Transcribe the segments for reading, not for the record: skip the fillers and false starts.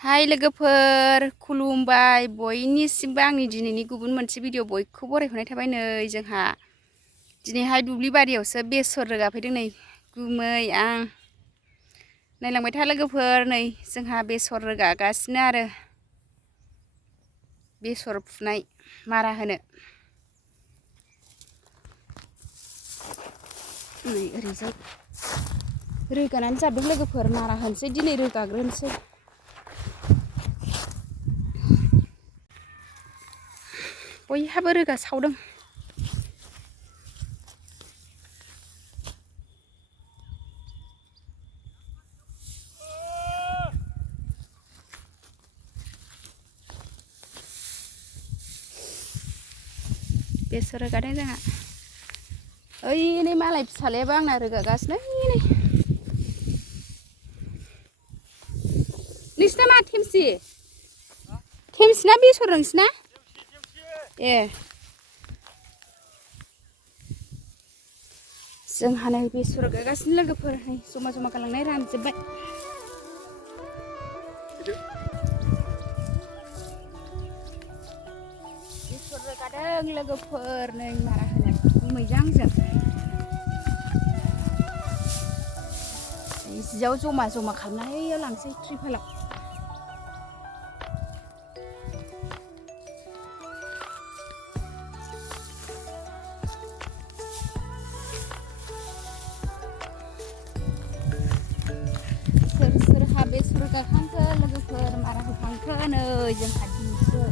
हाय लोगोफोर खुलुमबाय बयनिसिमबो आंनि दिनैनि गुबुन मोनसे भिडिअ बयखौ बरायहरनाय थाबाय। नै जोंहा दिनैहाय दुब्लि बारियावसो बेसर रोगाफैदों। नै गुमै आं नायलांबाय था लोगोफोर, नै जोंहा बेसर रोगागासिनो आरो बेसर फुनाय मारा होनो। नै ओरैजाय रोगानानै जादों लोगोफोर, मारा होनोसै दिनै रोगाग्रोनोसै। बयहाबो रोगासावदों। बेसर रोगादों जोंहा। ओइ नै मालाय फिसालायाबो आंना रोगागासिनो। नोंसिना मा थेमसि? थेमसिना बेसर नोंसिना? ए जोंहा नै बेसर रोगागासिनो लोगोफोर, नै जमा जमा गालांनाय रानजोब्बाय। बेसर रोगादों लोगोफोर, नै मारा होनो गुमैजों आंजों। जियाव जमा जमा खालामनानै इयाव लांसै ट्रिपालाव। सोर सोरहा बेसर रोगाखांखो लोगोफोर, मारा होखांखो? नै जोंहा दिनैसो।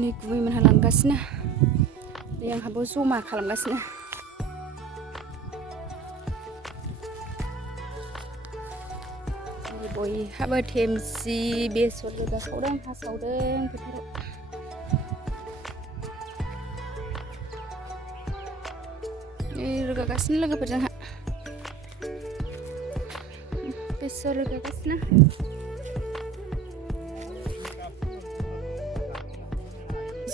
नै गुमैमोनहा लांगासिनो, नै आंहाबो जमा खालामगासिनो। बयहाबो थेमसि बेसर रोगासावदों, हासावदों फोथाराव। नै रोगागासिनो लोगोफोर जोंहा बेसर रोगागासिनो।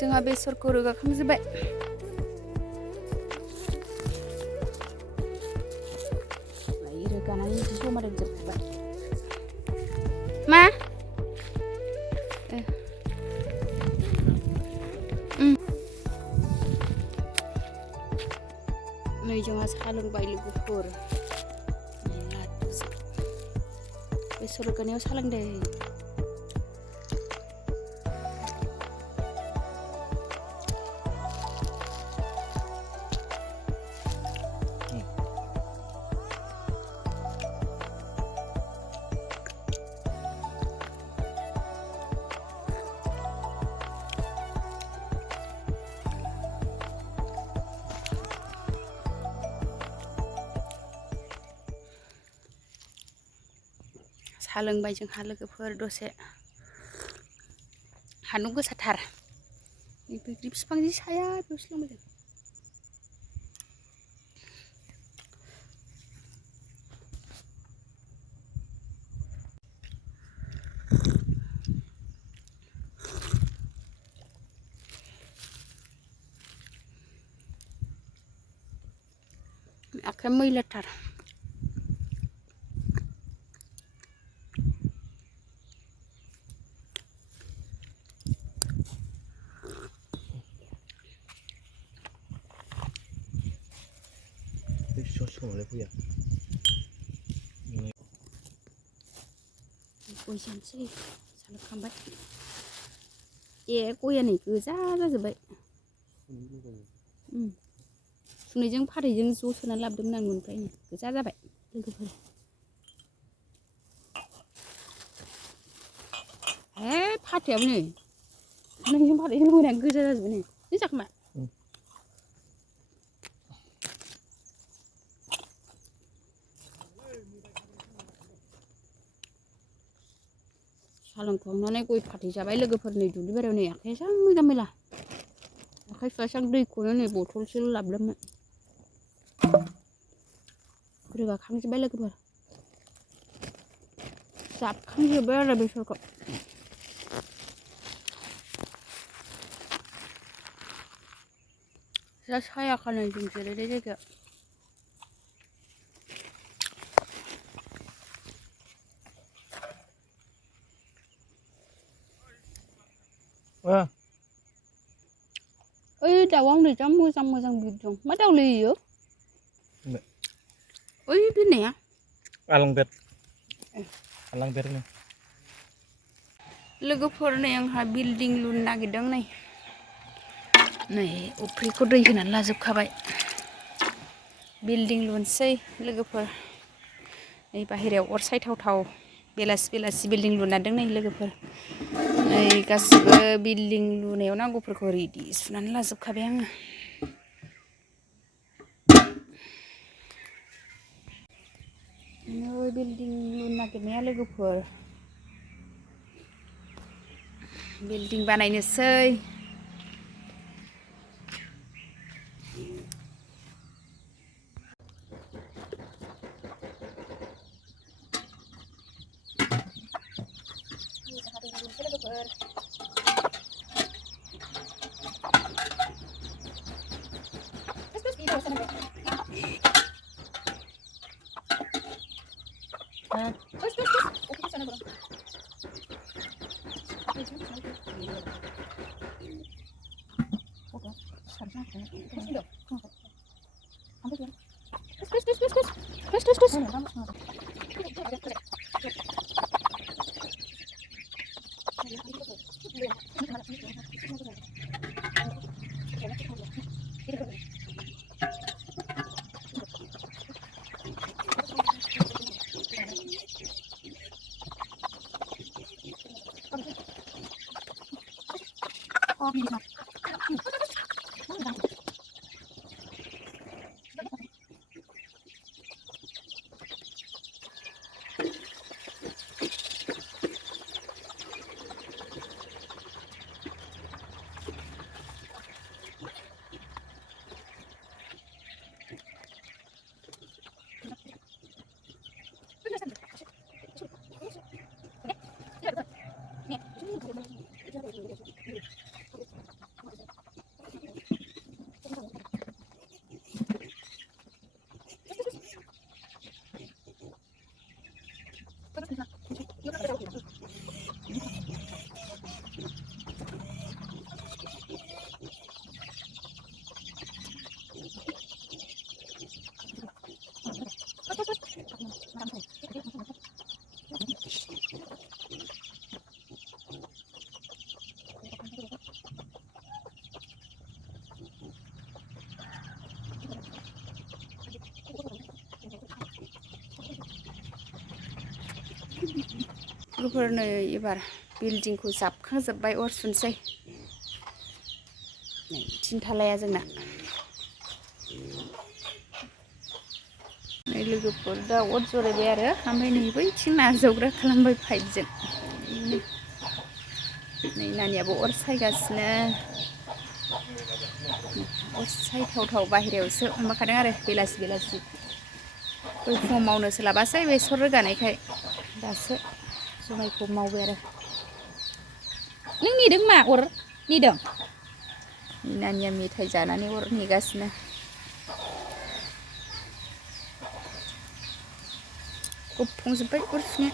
जोंहा बेसरखौ रोगाखांजोब्बाय। रोगानानै जमा दोनजोबबाय। मा? नै जोंहा साहा लोंबाय लोगोफोर, बेसर रोगानायाव साहा लोंदों। साहा लोंबाय जोंहा लोगोफोर दसे, सान्दुं गोसाथार। बैग्रि बिफांनि साया बेयावसो लोंबाय जों। आखाइया मैलाथार। समावलाय फैया गय जानोसै सालोखांबाय गया नै गोजा जाजोब्बाय सुनैजों फाथैजों ज' सोनानै लाबोदोंमोन आं न'निफ्रायनो गोजा जाबाय लोगोफोर फाथैयाबो नै सुनैजों फाथैजों लगायनानै गोजा जाजोब्बाय नै नों जाखोमा सालोंखांनानै गय फाथै जाबाय लोगोफोर नै दुब्लि बारियाव नै आखाइया जा मोजां मैला आखाइ सुवासां दैखौनो नै बथलसेल' लाबोदोंमोन रोगाखांजोब्बाय लोगोफोर जाबखांजोब्बाय आरो बेसरखौ जा सायाखा नै जों जिरायनाय जायगायाव ओइ दाउआ हनै जा मोजां मोजां बिरदों मा दाउलै इयो ओइ बिरनाया आलांबेर लोगोफोर नै आंहा बिल्डिं लुनो नागिरदों नै अफ्रिखौ दै होनानै लाजोबखाबाय बिल्डिं लुनोसै लोगोफोर नै बाहेरायाव अर सायथावथाव बेलासि बेलासि बिल्डिं लुनादों नै लोगोफोर नै गासिबो बिल्डिं लुनायाव नांगौफोरखौ रेडि सुनानै लाजोबखाबाय आङो नै बिल्डिं लुनो नागिरनाया लोगोफोर बिल्डिं बानायनोसै लोगोफोर नै एबार बिल्डिंखौ जाबखांजोब्बाय अर सुनसै नै थिनथालाया जोंना नै लोगोफोर दा अर जरायबाय आरो ओमफ्राय नै बैथिं नाजावग्रा खालामबाय पाइपजों नै नानियाबो अर सायगासिनो अर सायथावथाव बाहेरायावसो माबाखादों आरो बेलासि बेलासि गय फुङाव मावनो सोलाबासै बेसर रोगानायखाय दासो जुमायखौ मावबाय आरो नों नेदों मा अर नेदों नानिया मेथाइ जानानै अर नेगासिनो गुफुंजोब्बाय अर सुनो